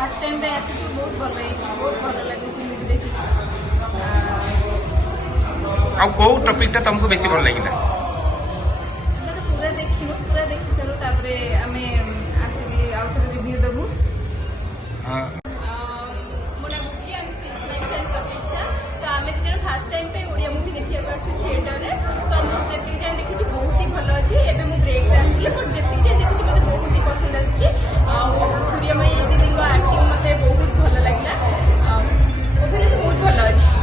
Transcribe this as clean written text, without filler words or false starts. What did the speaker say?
Fast time पे ऐसे तो बहुत भल रही बहुत भल लगे मूवी देखी कौ टॉपिक तुमको बेसी भल लगिला तो पूरा देखी सारू तापरे आमे आसी आउ थोड़ा रिव्यू दबु हां मोना मूवी हम तो आमे जे फास्ट टाइम पे ओडिया मूवी देखिया आसी थिएटर रे तो हम जेति जे देखि बहुत ही भलो अछि एबे मु ब्रेक रे आसी पर जेति जे देखि मते बहुत ही पसंद आछि सूर्यमयी दीदी को एक्टिंग मते बहुत भलो लागला ओधरे बहुत भलो अछि।